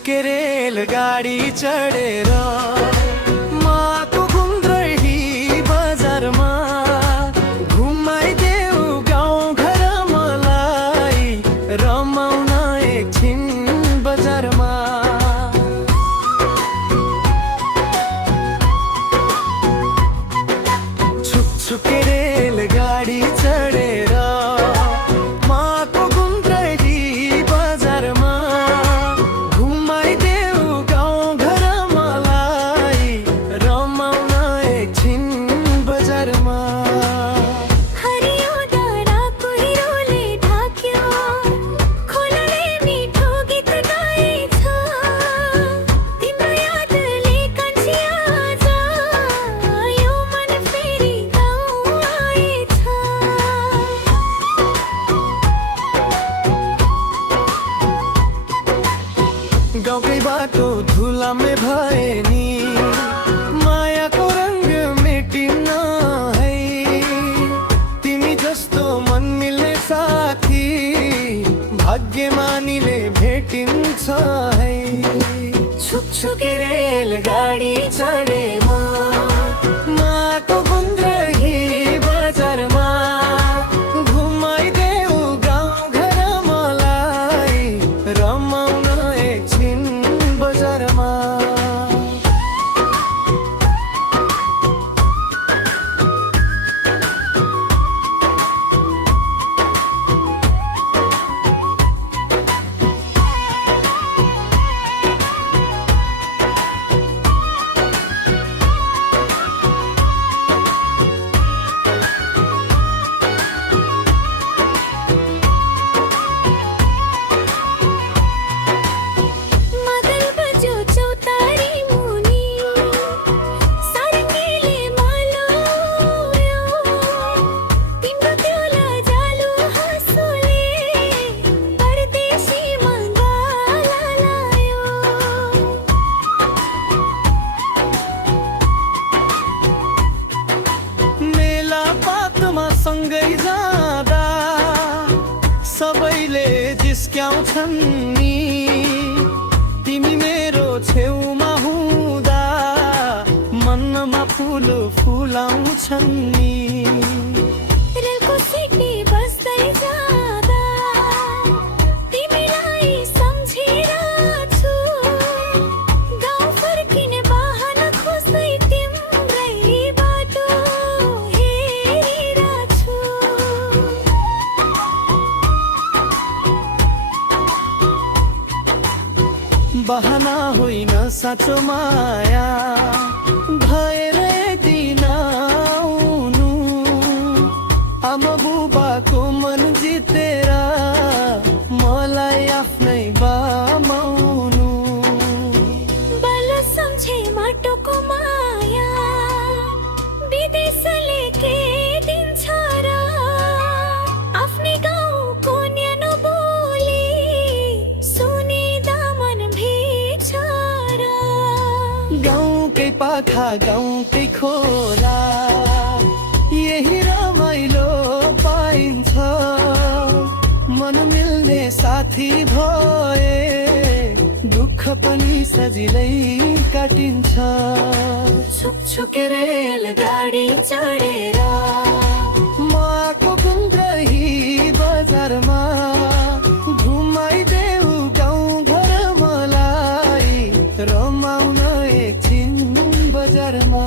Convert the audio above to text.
छुके रेलगाडी चढेर माको गुन्द्रही बजारमा घुमाइदेऊ गाउँ घर मलाई रमाउन एकछिन बजारमा। छुके रेलगाडी चढेर माको गुन्द्रही बजारमा घुमाइदेऊ गाउँ घर मलाई रमाउन एकछिन बजारमा। हरियो डाँडाको हिरोले ढाक्यो खोलाले मिठो गीत गाएछ तिम्रो यादले कान्छी आज यो मन फेरि गाउँ आएछ। गाउँकै बाटो धुलामे भए नि मायाको रङ्ग मेटिन्न है तिमी जस्तो मन मिल्ने साथी भाग्यमानीले भेटिन्छ है। छुके रेलगाडी चढेर माको गुन्द्रही बजारमा घुमाइदेऊ गाउँ घर मलाई रमाउन एकछिन बजारमा। मदन बज्यो चौतारी मुनि सारङ्गीले मालोयो तिम्रो त्यो लजालु हाँसोले परदेशी मङ्गाला लायो। मेला पातमा सँगै जाँदा सबैले जिस्क्याउँछन् नि तिमी मेरो छेउमा हुँदा मनमा फुल फुलाउँछन् नि। रेलको सिटी बस्दै जाँदा तिमीलाई सम्झिरहेछु गाउँ फर्किने बाहना खोज्दै तिम्रै बाटो हेरिरहेछु। बहाना होइन साँचो माया भएर दिन आउनु आमा बुबाको मन जितेर मलाई आफ्नै बामाउनु। बल सम्झे माटोको माया विदेशले के दिन्छ र आफ्नै गाउँको न्यानो बोली सुनिँदा मन भिज्छ र। गाउँकै पाखा गाउँकै खोला यही रमाइलो पाइन्छ मन मिल्ने साथी भए दुःख पनि सजिलै काटिन्छ। छुके रेलगाडी चढेर माको गुन्द्रही बजारमा घुमाइदेऊ गाउँ घर मलाई रमाउन एकछिन बजारमा।